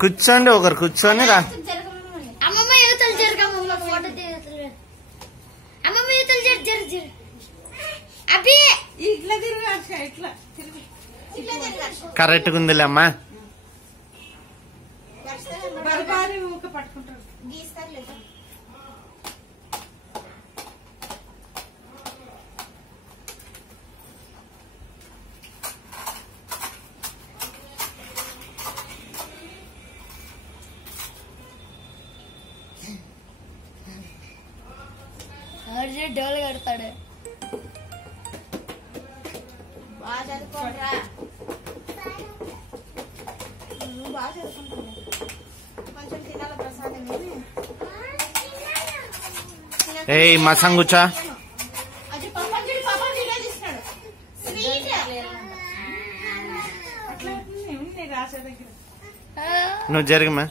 కూర్చోండి, ఒకరు కూర్చొని రా. అమ్మమ్మ యువతలు జరగమ్మ ఫోటో అమ్మమ్మ యువతలు జరు అభి ఇట్లా తిరుగు ఇట్లా కరెక్ట్గా ఉందిలే అమ్మా. పట్టుకుంటారు గీస్తారు లేదా డోలు కడతాడు. బాగా చదువుకోరా, నువ్వు బాగా చదువుకుంటున్నా. కొంచెం తినాల ప్రసాదం. ఏయ్ మసం కూర్చో. నువ్వు జరగమా.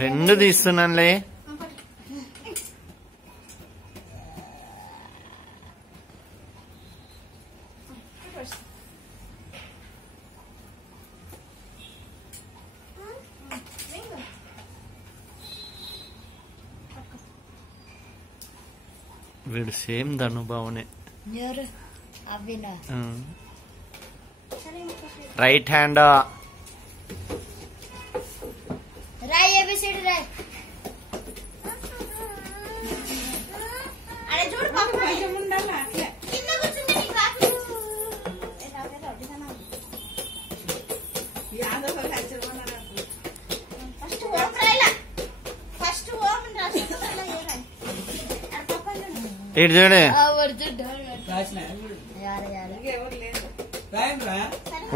రెండు తీస్తున్నానులే. వీడు సేమ్ ధనుబావునే. రైట్ హ్యాండ్ రాయ్ ఏబిసిడి రాయ్. అరే చూడు పాప కొంచెం ఉండాలి. అట్లే కింద కూర్చుంటే నీకు రాదు. ఫస్ట్ ఓం రాయలా. ఫస్ట్ ఓం రాసి ఇటు చూడు.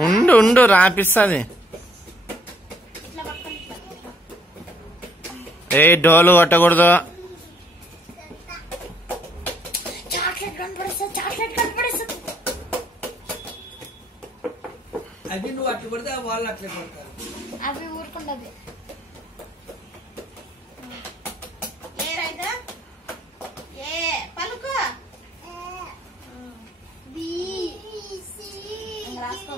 ఉండు ఉండు రాపిస్తుంది. ఏ డోలు కొట్టకూడదు. అది నువ్వు అట్లా కొడితే వాళ్ళు అట్లా కొడతారు. అవి ఊరుకుండదు. పలుకు రాసుకో.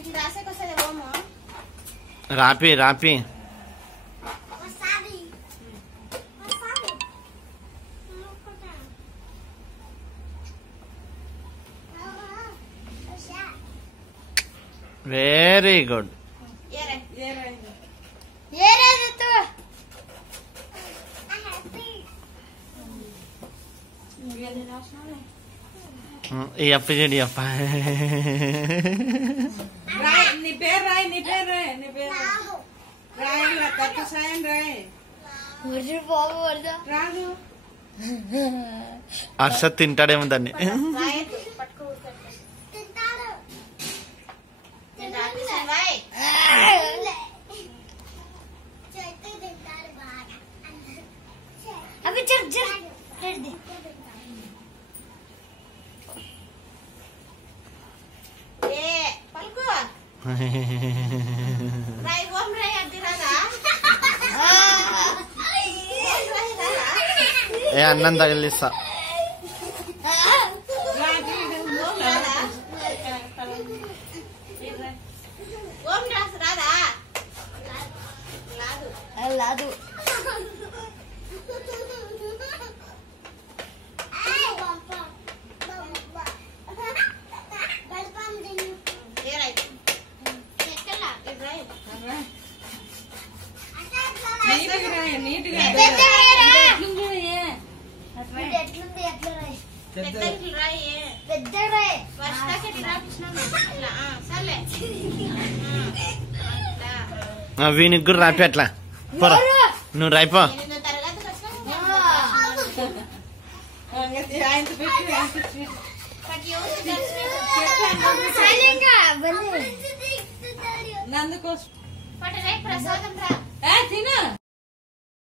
ఇది రాసేకొస్తుంది ఓము. రాపి రాపి. Very good. ఈ అప్ప చెడి అప్ప. నీ పేరు రాయి, నీ పేరు రాయి, నీ పేరు రాయి. కత్తి సాయం రాయి. రాదు. హర్ష తింటాడేమో దాన్ని. అవి ఏ అన్నం తగిలిస్తా. లాదు వీనికి కూడా రాపి అట్లా. పోరా నువ్వు రాయిపో. నందుకోసం ప్రసాదం రా తిన